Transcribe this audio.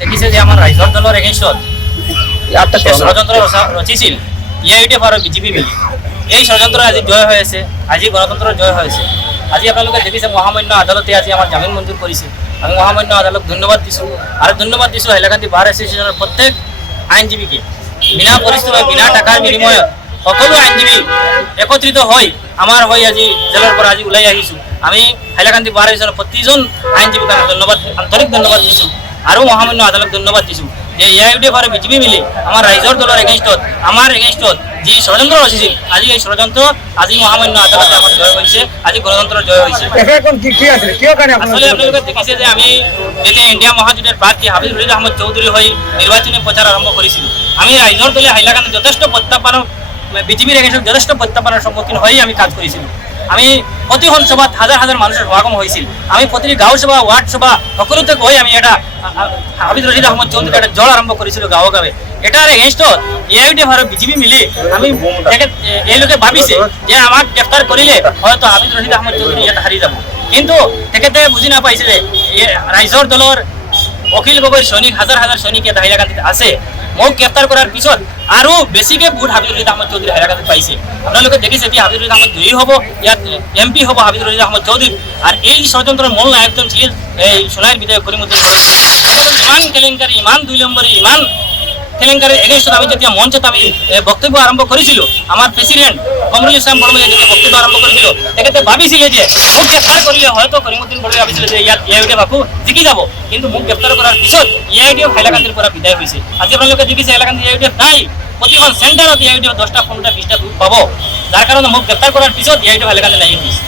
দেখিছে যে আমার রাইজৰ দলৰ এগেইনষ্টত ষড়যন্ত্ৰ ৰচিছিল ইউডিএফ আৰু বিজেপি মিলি এই ষড়যন্ত্ৰ আজি জয় হৈ আছে, আজি গণতন্ত্ৰৰ জয় হৈ আছে। আজি আপোনালোকে দেখিছে মহামান্য আদালতে আজি আমাৰ জামিন মঞ্জুৰ কৰিছে। আমি মহামান্য আদালতক ধন্যবাদ দিছোঁ আৰু ধন্যবাদ দিছোঁ হাইলাকান্দি বাৰ এছ'চিয়েশ্যনৰ প্ৰত্যেক আইনজীৱীকে। বিনা পৰিশ্ৰমে বিনা টকাৰ বিনিময়ত সকলো আইনজীৱী একত্ৰিত হৈ আমাৰ হৈ আজি জেলৰ পৰা আজি ওলাই আহিছোঁ। আমি হাইলাকান্দি বাৰ এছ'চিয়েশ্যনৰ প্ৰতিজন আইনজীৱীক ধন্যবাদ, আন্তৰিক ধন্যবাদ দিছোঁ আৰু মহামান্য আদালতক ধন্যবাদ দিছোঁ যে ইউডিএফ আৰু বিজেপি মিলি আমাৰ ৰাইজৰ দলৰ এগেইনষ্টত, আমাৰ এগেইনষ্টত যি ষড়যন্ত্ৰ ৰচিছিল, আজি এই ষড়যন্ত্ৰ আজি মহামান্য আদালতে আমাৰ জয় হৈছে, আজি গণতন্ত্ৰৰ জয় হৈছে। আচলতে আপোনালোকে দেখিছে যে আমি যেতিয়া ইণ্ডিয়া মহাজোঁটৰ প্ৰাৰ্থী হাবিব ৰহিদ আহমদ চৌধুৰী হৈ নিৰ্বাচনী প্ৰচাৰ আৰম্ভ কৰিছিলোঁ, আমি ৰাইজৰ দলে হাইলাকান্দি যথেষ্ট প্ৰত্যাহ্বানৰ, বিজেপিৰ এগেইনষ্টত যথেষ্ট প্ৰত্যাহ্বানৰ সন্মুখীন হৈ আমি কাজ কৰিছিলোঁ। আমি প্ৰতিখন সভাত হাজাৰ হাজাৰ মানুষের সমাগম হয়েছিল। আমি প্রতিটি গাঁও সভা, ওয়ার্ড সভা সকলোতে গৈ আমি এটা হাবিব রশিদ আহমদ চৌধুরী একটা জল আরম্ভ করেছিলো গাঁৱে গাঁৱে। এটার এগেইনষ্টত ইউডিএফ আৰু বিজেপি মিলি আমি এইলোকে ভাবিছে যে আমাক গ্ৰেপ্তাৰ কৰিলে হয়তো হাবিব রশিদ আহমদ চৌধুরী ইয়াত হাৰি যাব, কিন্তু তেখেতে বুজি নাপাইছে যে ৰাইজৰ দলৰ অখিল গগৈৰ সৈনিক হাজাৰ হাজাৰ সৈনিক ইয়াত হাইলাকান্দিত আছে। মোক গ্ৰেপ্তাৰ কৰাৰ পিছত আৰু বেছিকে ভোট হাবিব রশিদ আহমদ চৌধুরী হাইলাকান্দিত পাইছে। আপোনালোকে দেখিছে যে হাবিব রশিদ আহমদ জয়ী হ'ব, ইয়াত এমপি হ'ব হাবিব রশিদ আহমদ চৌধুরী। আর এই ষড়যন্ত্রের মূল নায়কজন ছিল এই সোনাইর বিধায়ক করিমউদ্দিন। ইমান কেলেংকারি, ইমান 2 নম্বরী, ইমান কেলেংকারির এগেইনষ্টত আমি যেতিয়া মঞ্চত আমি বক্তব্য আৰম্ভ কৰিছিলোঁ, আমাৰ প্ৰেচিডেণ্ট কমৰুল ইছলাম বৰমায়ে যেতিয়া বক্তব্য আৰম্ভ কৰিছিলোঁ, তেখেতে ভাবিছিলে যে মোক গ্ৰেপ্তাৰ কৰিলে হয়তো করিমউদ্দিন বৰমায়ে ভাবিছিলে যে ইয়াত ইউডিএফ আকৌ জিকি যাব, কিন্তু মোক গ্ৰেপ্তাৰ কৰাৰ পিছত ইউডিএফ হাইলাকান্দিৰ পৰা বিদায় হৈছে। আজি আপোনালোকে দেখিছে হাইলাকান্দি ইউডিএফ নাই, প্ৰতিখন চেণ্টাৰত এ আই ইউটিউব 10টা 15টা 20টা গ্ৰুপ পাব, যাৰ কাৰণে মোক গ্ৰেপ্তাৰ কৰাৰ পিছত এ আই ইউটিউব ভালে কালি লাগি দিছে।